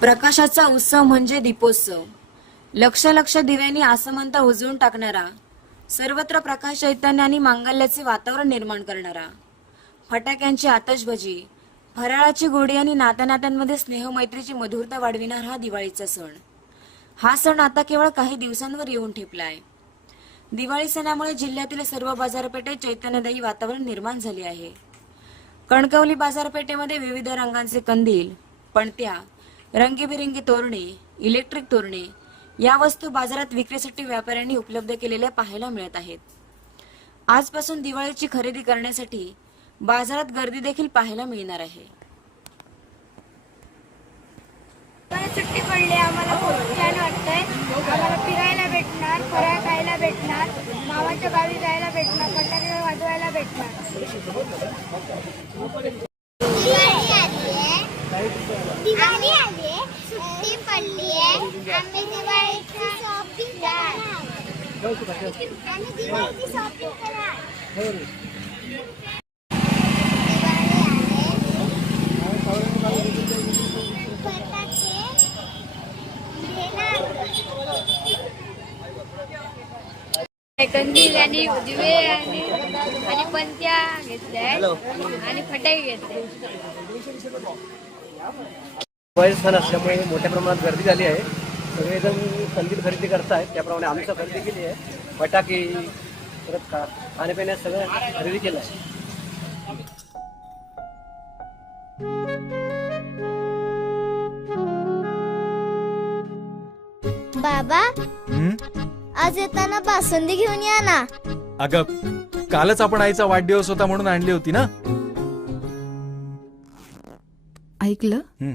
प्रकाशाचा उत्सव म्हणजे दीपोत्सव. लक्ष लक्ष दिव्यांनी आसमंत उजळून टाकणारा सर्वत्र प्रकाश चैतन्य आणि मांगल्याचे वातावरण निर्माण करणारा. फटाक्यांची आतषबाजी फराळाची गोडी आणि नात्यानात्यांमध्ये स्नेहमैत्रीची मधुरता वाढविणारा हा दिवाळीचा सण. हा सण आता केवळ काही दिवसांवर येऊन ठेपलाय. दिवाळी सणामुळे जिल्ह्यातील सर्व बाजारपेठेत चैतन्यदायी वातावरण निर्माण झाले आहे. कणकवली बाजारपेठेमध्ये विविध रंगांचे कंदील पणत्या रंगीबेरंगी तोरणे इलेक्ट्रिक तोरणे या वस्तू बाजारात विक्रीसाठी व्यापाऱ्यांनी उपलब्ध केलेल्या पाहायला मिळत आहेत. आजपासून दिवाळीची खरेदी करण्यासाठी बाजारात गर्दी देखील पाहायला मिळणार आहे. सुट्टी पडली आम्हाला खूप छान वाटतंय. आम्हाला फिरायला भेटणार फराळ खायला भेटणार मामाच्या गावी जायला भेटणार फटाके वाजवायला भेटणार दिवाळी आली सुट्टी पडली आहे आम्ही दिवाळीची शॉपिंग आम्ही दिवाळीची शॉपिंग करणार. कंदील आणि दिवे आणि आणि पंत्या घेतल्या आणि फटाके घेतले दिवाळी सण असल्यामुळे मोठ्या प्रमाणात गर्दी झाली आहे. सगळेजण कंदील खरेदी करतायत. त्याप्रमाणे आम्ही सुद्धा खरेदी केली आहे. फटाके परत खा खाण्यापिण्यात सगळं खरेदी केलं आहे. बाबा आज येताना बासुंदी घेऊन या ना. अगं कालच आपण आईचा वाढदिवस होता म्हणून आणली होती ना? ऐकलं? हं.